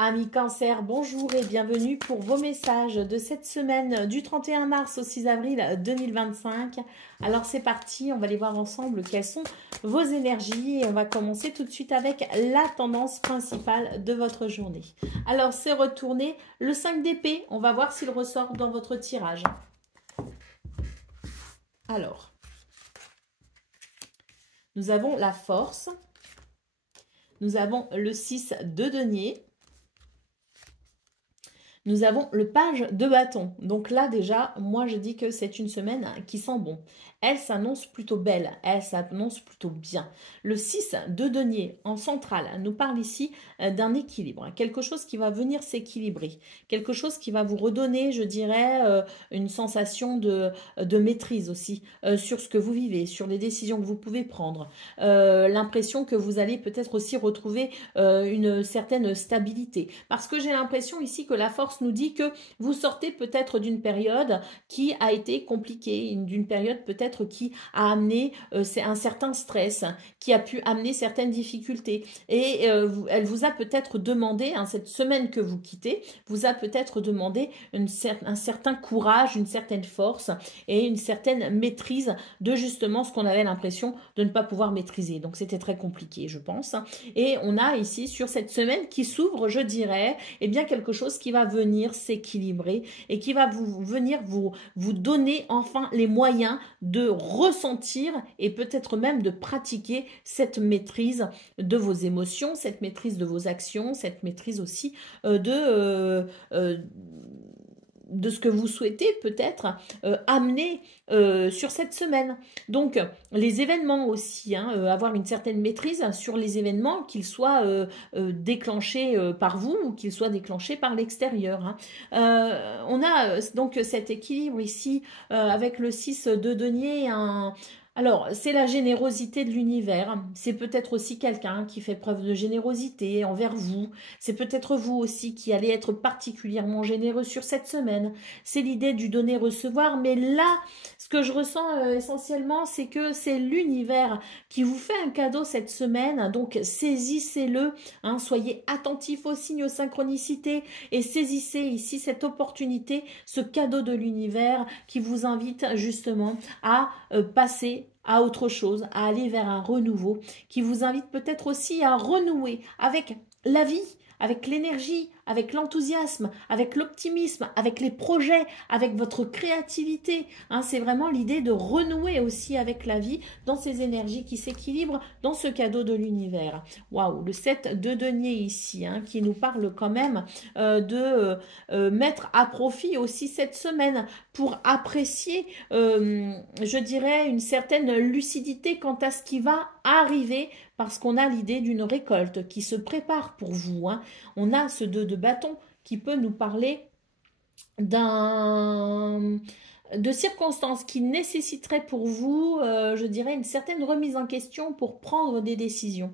Amis Cancer, bonjour et bienvenue pour vos messages de cette semaine du 31 mars au 6 avril 2025. Alors c'est parti, on va aller voir ensemble quelles sont vos énergies et on va commencer tout de suite avec la tendance principale de votre journée. Alors c'est retourné le 5 d'épée, on va voir s'il ressort dans votre tirage. Alors, nous avons la force, nous avons le 6 de denier. Nous avons le page de bâton. Donc là, déjà, moi, je dis que c'est une semaine qui sent bon. Elle s'annonce plutôt belle, elle s'annonce plutôt bien. Le 6 de denier en centrale nous parle ici d'un équilibre, quelque chose qui va venir s'équilibrer, quelque chose qui va vous redonner, je dirais, une sensation de maîtrise aussi sur ce que vous vivez, sur les décisions que vous pouvez prendre, l'impression que vous allez peut-être aussi retrouver une certaine stabilité. Parce que j'ai l'impression ici que la force nous dit que vous sortez peut-être d'une période qui a été compliquée, d'une période peut-être qui a amené un certain stress, qui a pu amener certaines difficultés. Et elle vous a peut-être demandé, cette semaine que vous quittez, vous a peut-être demandé un certain courage, une certaine force et une certaine maîtrise de justement ce qu'on avait l'impression de ne pas pouvoir maîtriser. Donc c'était très compliqué, je pense. Et on a ici sur cette semaine qui s'ouvre, je dirais, eh bien quelque chose qui va venir s'équilibrer et qui va venir vous donner enfin les moyens de ressentir et peut-être même de pratiquer cette maîtrise de vos émotions, cette maîtrise de vos actions, cette maîtrise aussi de ce que vous souhaitez peut-être amener sur cette semaine. Donc, les événements aussi, avoir une certaine maîtrise sur les événements, qu'ils soient déclenchés par vous ou qu'ils soient déclenchés par l'extérieur. On a donc cet équilibre ici avec le 6 de denier, alors, c'est la générosité de l'univers. C'est peut-être aussi quelqu'un qui fait preuve de générosité envers vous. C'est peut-être vous aussi qui allez être particulièrement généreux sur cette semaine. C'est l'idée du donner-recevoir. Mais là, ce que je ressens essentiellement, c'est que c'est l'univers qui vous fait un cadeau cette semaine. Donc, saisissez-le. Soyez attentifs aux signes, aux synchronicités et saisissez ici cette opportunité, ce cadeau de l'univers qui vous invite justement à passer à autre chose, à aller vers un renouveau, qui vous invite peut-être aussi à renouer avec la vie, avec l'énergie, avec l'enthousiasme, avec l'optimisme, avec les projets, avec votre créativité. C'est vraiment l'idée de renouer aussi avec la vie dans ces énergies qui s'équilibrent dans ce cadeau de l'univers. Waouh, le 7 de denier ici, qui nous parle quand même de mettre à profit aussi cette semaine pour apprécier, je dirais, une certaine lucidité quant à ce qui va arriver, parce qu'on a l'idée d'une récolte qui se prépare pour vous. On a ce 2 de bâton qui peut nous parler de circonstances qui nécessiteraient pour vous, je dirais, une certaine remise en question pour prendre des décisions.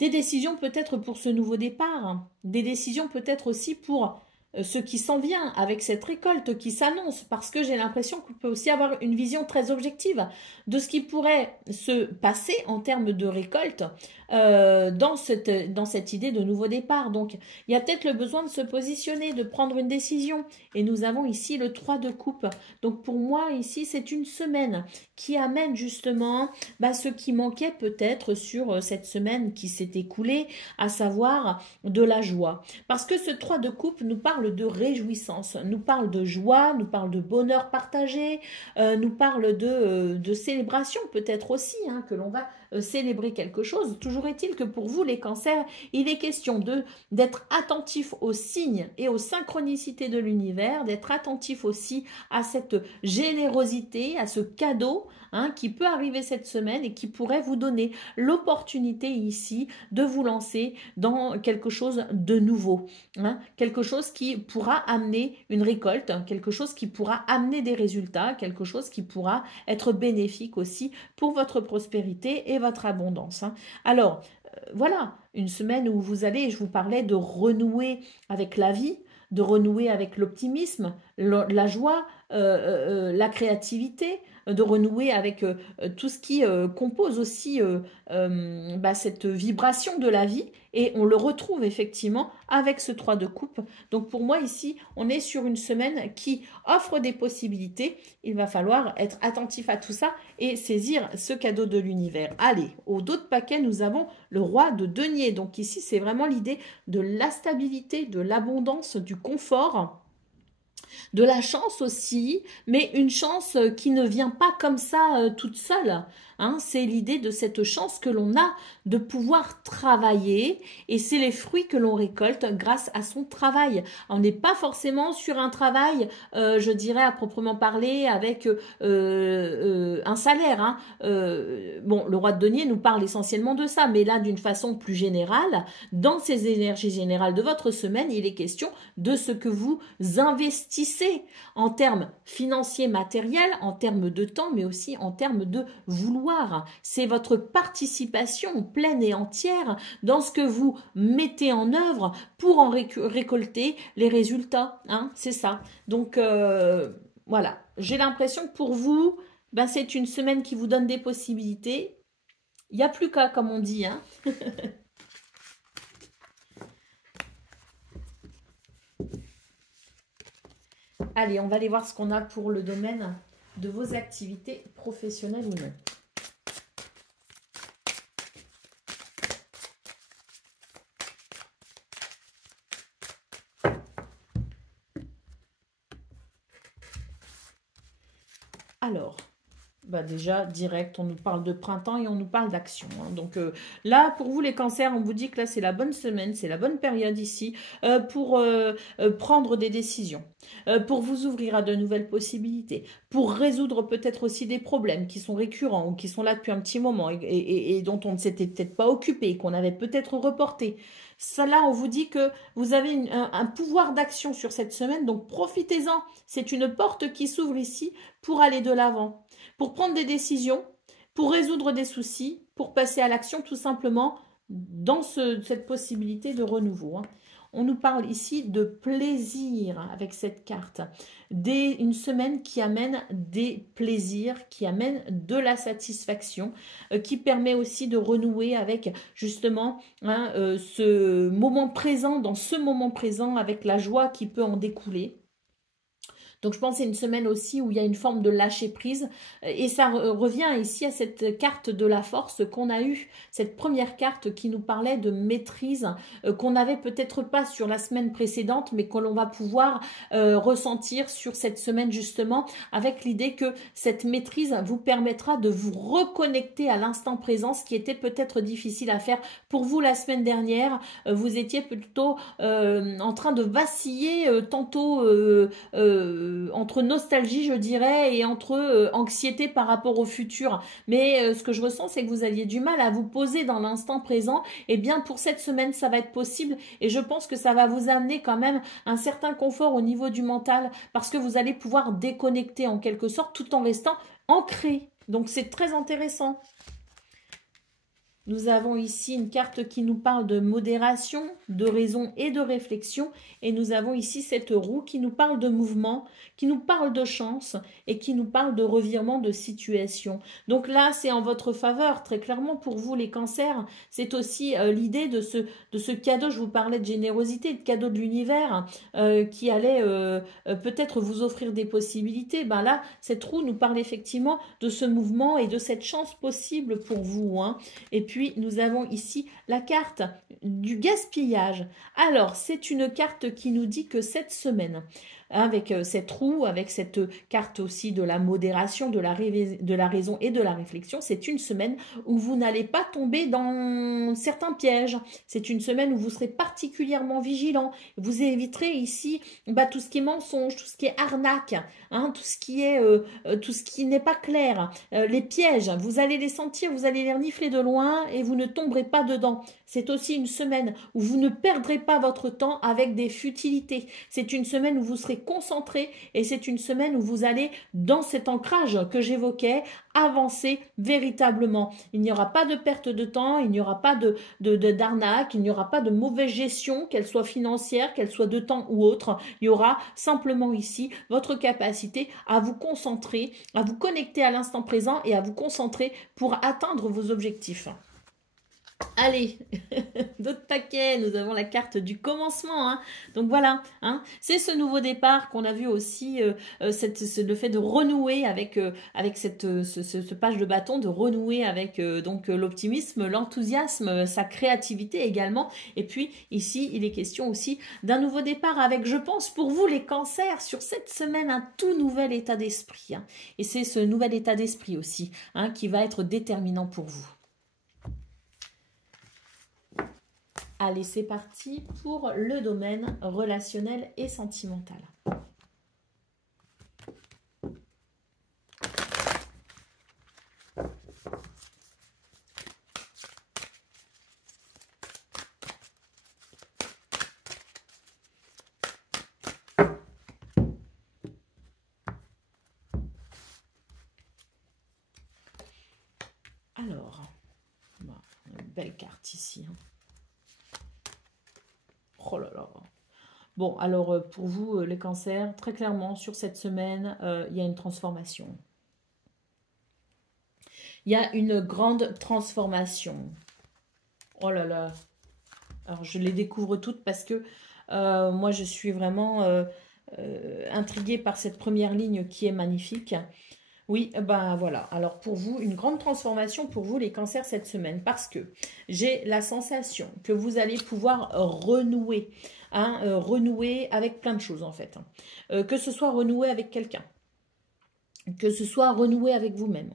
Des décisions peut-être pour ce nouveau départ, des décisions peut-être aussi pour ce qui s'en vient avec cette récolte qui s'annonce, parce que j'ai l'impression qu'on peut aussi avoir une vision très objective de ce qui pourrait se passer en termes de récolte dans cette idée de nouveau départ. Donc, il y a peut-être le besoin de se positionner, de prendre une décision. Et nous avons ici le 3 de coupe. Donc, pour moi, ici, c'est une semaine qui amène justement ce qui manquait peut-être sur cette semaine qui s'est écoulée, à savoir de la joie. Parce que ce 3 de coupe nous parle de réjouissance, nous parle de joie, nous parle de bonheur partagé, nous parle de célébration peut-être aussi, que l'on va célébrer quelque chose. Toujours est-il que pour vous les cancers, il est question d'être attentif aux signes et aux synchronicités de l'univers, d'être attentif aussi à cette générosité, à ce cadeau qui peut arriver cette semaine et qui pourrait vous donner l'opportunité ici de vous lancer dans quelque chose de nouveau, quelque chose qui pourra amener une récolte, quelque chose qui pourra amener des résultats, quelque chose qui pourra être bénéfique aussi pour votre prospérité et votre abondance. Alors, voilà, une semaine où vous allez, je vous parlais de renouer avec la vie, de renouer avec l'optimisme, la joie, la créativité, de renouer avec tout ce qui compose aussi cette vibration de la vie. Et on le retrouve effectivement avec ce 3 de coupe. Donc pour moi ici, on est sur une semaine qui offre des possibilités. Il va falloir être attentif à tout ça et saisir ce cadeau de l'univers. Allez, au dos de paquet, nous avons le roi de denier. Donc ici, c'est vraiment l'idée de la stabilité, de l'abondance, du confort, de la chance aussi, mais une chance qui ne vient pas comme ça toute seule. Hein, c'est l'idée de cette chance que l'on a de pouvoir travailler et c'est les fruits que l'on récolte grâce à son travail. On n'est pas forcément sur un travail, je dirais à proprement parler, avec un salaire. Hein. Bon, le roi de denier nous parle essentiellement de ça, mais là d'une façon plus générale, dans ces énergies générales de votre semaine, il est question de ce que vous investissez en termes financiers, matériels, en termes de temps, mais aussi en termes de vouloir. C'est votre participation pleine et entière dans ce que vous mettez en œuvre pour en récolter les résultats. Hein, c'est ça. Donc, voilà. J'ai l'impression que pour vous, ben, c'est une semaine qui vous donne des possibilités. Il n'y a plus qu'à, comme on dit. Hein. Allez, on va aller voir ce qu'on a pour le domaine de vos activités professionnelles ou non. Alors, bah déjà, direct, on nous parle de printemps et on nous parle d'action. Hein. Donc là, pour vous les cancers, on vous dit que là, c'est la bonne semaine, c'est la bonne période ici pour prendre des décisions, pour vous ouvrir à de nouvelles possibilités, pour résoudre peut-être aussi des problèmes qui sont récurrents ou qui sont là depuis un petit moment et dont on ne s'était peut-être pas occupé, qu'on avait peut-être reporté. Ça, là, on vous dit que vous avez un pouvoir d'action sur cette semaine, donc profitez-en. C'est une porte qui s'ouvre ici pour aller de l'avant, pour prendre des décisions, pour résoudre des soucis, pour passer à l'action tout simplement dans cette possibilité de renouveau. Hein. On nous parle ici de plaisir avec cette carte. Une semaine qui amène des plaisirs, qui amène de la satisfaction, qui permet aussi de renouer avec justement hein, ce moment présent, dans ce moment présent, avec la joie qui peut en découler. Donc, je pense que c'est une semaine aussi où il y a une forme de lâcher prise. Et ça revient ici à cette carte de la force qu'on a eue, cette première carte qui nous parlait de maîtrise, qu'on n'avait peut-être pas sur la semaine précédente, mais que l'on va pouvoir ressentir sur cette semaine justement, avec l'idée que cette maîtrise vous permettra de vous reconnecter à l'instant présent, ce qui était peut-être difficile à faire pour vous la semaine dernière. Vous étiez plutôt en train de vaciller tantôt entre nostalgie, je dirais, et entre anxiété par rapport au futur. Mais ce que je ressens, c'est que vous aviez du mal à vous poser dans l'instant présent. Et bien, pour cette semaine, ça va être possible. Et je pense que ça va vous amener quand même un certain confort au niveau du mental, parce que vous allez pouvoir déconnecter en quelque sorte, tout en restant ancré. Donc, c'est très intéressant. Nous avons ici une carte qui nous parle de modération, de raison et de réflexion. Et nous avons ici cette roue qui nous parle de mouvement, qui nous parle de chance et qui nous parle de revirement de situation. Donc là, c'est en votre faveur, très clairement pour vous les cancers. C'est aussi l'idée de ce cadeau, je vous parlais de générosité, de cadeau de l'univers qui allait peut-être vous offrir des possibilités. Ben là, cette roue nous parle effectivement de ce mouvement et de cette chance possible pour vous. Hein. Et puis, nous avons ici la carte du gaspillage. Alors, c'est une carte qui nous dit que cette semaine, avec cette roue, avec cette carte aussi de la modération, de la raison et de la réflexion, c'est une semaine où vous n'allez pas tomber dans certains pièges. C'est une semaine où vous serez particulièrement vigilant. Vous éviterez ici tout ce qui est mensonge, tout ce qui est arnaque, hein, tout ce qui n'est pas clair, les pièges. Vous allez les sentir, vous allez les renifler de loin et vous ne tomberez pas dedans. C'est aussi une semaine où vous ne perdrez pas votre temps avec des futilités. C'est une semaine où vous serez concentré et c'est une semaine où vous allez, dans cet ancrage que j'évoquais, avancer véritablement. Il n'y aura pas de perte de temps, il n'y aura pas d'arnaque, il n'y aura pas de mauvaise gestion, qu'elle soit financière, qu'elle soit de temps ou autre. Il y aura simplement ici votre capacité à vous concentrer, à vous connecter à l'instant présent et à vous concentrer pour atteindre vos objectifs. Allez, d'autres paquets, nous avons la carte du commencement. Hein. Donc voilà, hein, c'est ce nouveau départ qu'on a vu aussi, le fait de renouer avec, ce page de bâton, de renouer avec l'optimisme, l'enthousiasme, sa créativité également. Et puis ici, il est question aussi d'un nouveau départ avec, je pense, pour vous les cancers, sur cette semaine, un tout nouvel état d'esprit. Hein. Et c'est ce nouvel état d'esprit aussi hein, qui va être déterminant pour vous. Allez, c'est parti pour le domaine relationnel et sentimental. Alors, une belle carte ici. Hein. Oh là là. Bon, alors pour vous, les cancers, très clairement, sur cette semaine, il y a une transformation. Il y a une grande transformation. Oh là là. Alors, je les découvre toutes parce que moi, je suis vraiment intriguée par cette première ligne qui est magnifique. Oui, ben voilà. Alors pour vous, une grande transformation pour vous les cancers cette semaine parce que j'ai la sensation que vous allez pouvoir renouer, hein, renouer avec plein de choses en fait. Hein. Que ce soit renouer avec quelqu'un, que ce soit renouer avec vous-même,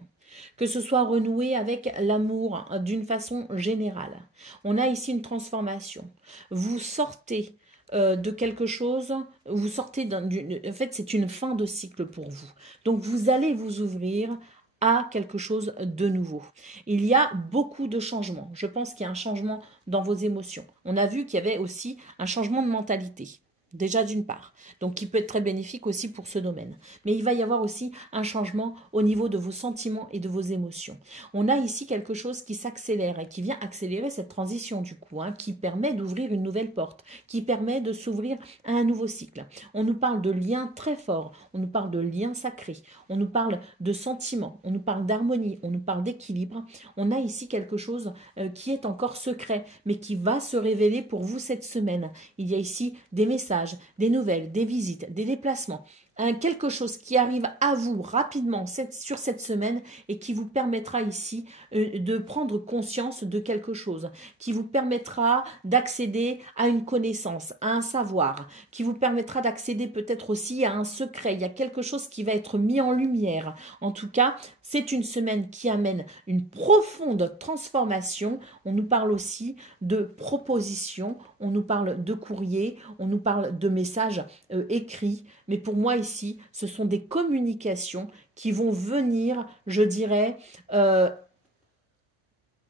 que ce soit renouer avec l'amour d'une façon générale. On a ici une transformation. Vous sortez de quelque chose, vous sortez en fait c'est une fin de cycle pour vous. Donc vous allez vous ouvrir à quelque chose de nouveau. Il y a beaucoup de changements. Je pense qu'il y a un changement dans vos émotions. On a vu qu'il y avait aussi un changement de mentalité. Déjà d'une part, donc qui peut être très bénéfique aussi pour ce domaine. Mais il va y avoir aussi un changement au niveau de vos sentiments et de vos émotions. On a ici quelque chose qui s'accélère et qui vient accélérer cette transition du coup, hein, qui permet d'ouvrir une nouvelle porte, qui permet de s'ouvrir à un nouveau cycle. On nous parle de liens très forts, on nous parle de liens sacrés, on nous parle de sentiments, on nous parle d'harmonie, on nous parle d'équilibre. On a ici quelque chose qui est encore secret, mais qui va se révéler pour vous cette semaine. Il y a ici des messages, des nouvelles, des visites, des déplacements, quelque chose qui arrive à vous rapidement sur cette semaine et qui vous permettra ici de prendre conscience de quelque chose, qui vous permettra d'accéder à une connaissance, à un savoir, qui vous permettra d'accéder peut-être aussi à un secret. Il y a quelque chose qui va être mis en lumière. En tout cas, c'est une semaine qui amène une profonde transformation. On nous parle aussi de propositions, on nous parle de courriers, on nous parle de messages écrits. Mais pour moi ici, ce sont des communications qui vont venir, je dirais,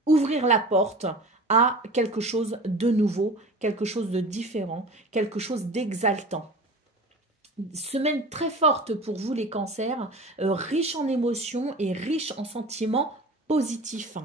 ouvrir la porte à quelque chose de nouveau, quelque chose de différent, quelque chose d'exaltant. Semaine très forte pour vous les cancers, riche en émotions et riche en sentiments positifs.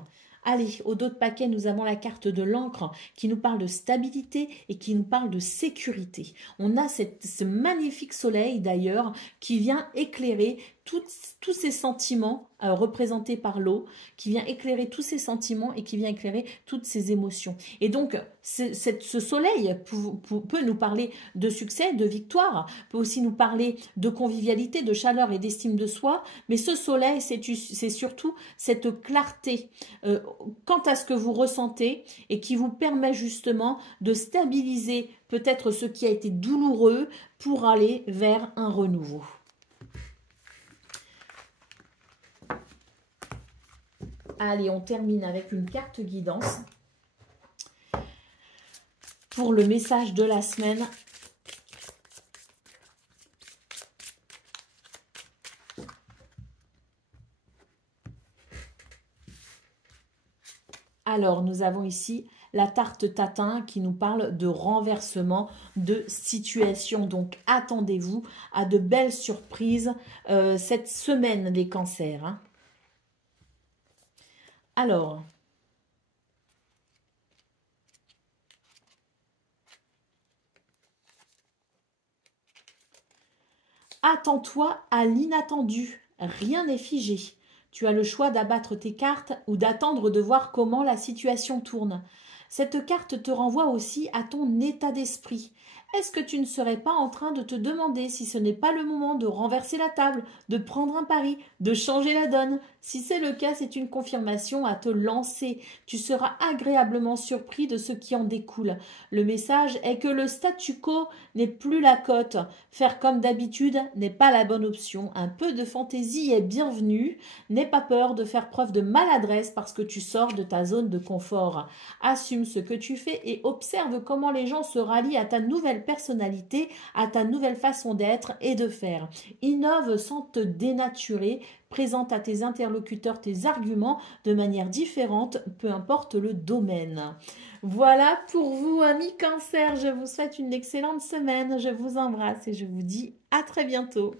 Allez, au dos de paquet, nous avons la carte de l'encre qui nous parle de stabilité et qui nous parle de sécurité. On a ce magnifique soleil d'ailleurs qui vient éclairer tous ces sentiments représentés par l'eau, qui vient éclairer tous ces sentiments et qui vient éclairer toutes ces émotions. Et donc, ce soleil peut nous parler de succès, de victoire, peut aussi nous parler de convivialité, de chaleur et d'estime de soi, mais ce soleil, c'est surtout cette clarté quant à ce que vous ressentez et qui vous permet justement de stabiliser peut-être ce qui a été douloureux pour aller vers un renouveau. Allez, on termine avec une carte guidance pour le message de la semaine. Alors, nous avons ici la tarte tatin qui nous parle de renversement de situation. Donc, attendez-vous à de belles surprises cette semaine, les cancers. Hein. Alors, attends-toi à l'inattendu. Rien n'est figé. Tu as le choix d'abattre tes cartes ou d'attendre de voir comment la situation tourne. Cette carte te renvoie aussi à ton état d'esprit. Est-ce que tu ne serais pas en train de te demander si ce n'est pas le moment de renverser la table, de prendre un pari, de changer la donne? Si c'est le cas, c'est une confirmation à te lancer. Tu seras agréablement surpris de ce qui en découle. Le message est que le statu quo n'est plus la cote. Faire comme d'habitude n'est pas la bonne option. Un peu de fantaisie est bienvenue. N'aie pas peur de faire preuve de maladresse parce que tu sors de ta zone de confort. Assume ce que tu fais et observe comment les gens se rallient à ta nouvelle personnalité, à ta nouvelle façon d'être et de faire. Innove sans te dénaturer. Présente à tes interlocuteurs tes arguments de manière différente, peu importe le domaine. Voilà pour vous, amis Cancer. Je vous souhaite une excellente semaine. Je vous embrasse et je vous dis à très bientôt.